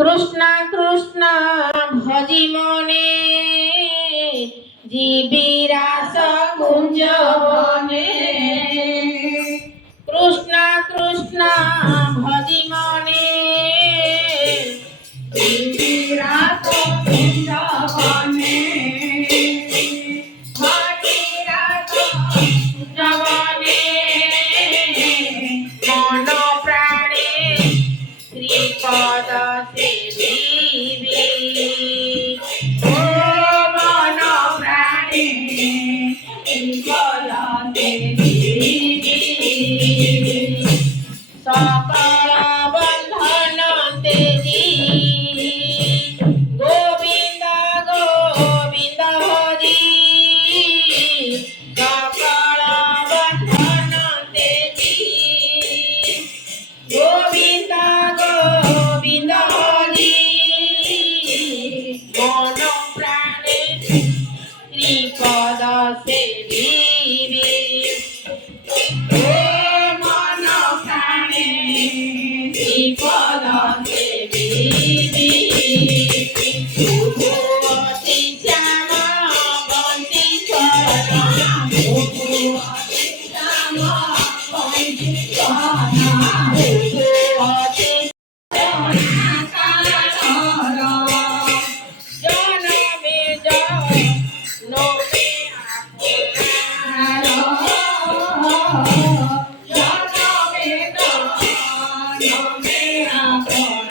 কৃষ্ণ কৃষ্ণ ভজি মনে জীবিরাস কুঞ্জ বনে কৃষ্ণ কৃষ্ণ ভজি মনে জীবিরাস কুঞ্জ বনে মন প্রাণে শ্রীপদ সেবিবি ও মন প্রাণে শ্রীপদ সেবিবি সকল বন্ধন তেজি গোবিন্দ গোবিন্দ হরি সকল বন্ধন তেজি গোবিন্দ গোবিন্দ হরি মন প্রাণে শ্রীপদ সেবিবি মন প্রাণে শ্রীপদ সেবিবি ভগবতী শ্যাম বন্দী চরণ ভগবতী শ্যাম বন্দী চরণ ভগবতী জনমে জনমে আপনার জনমে জনমে আপনার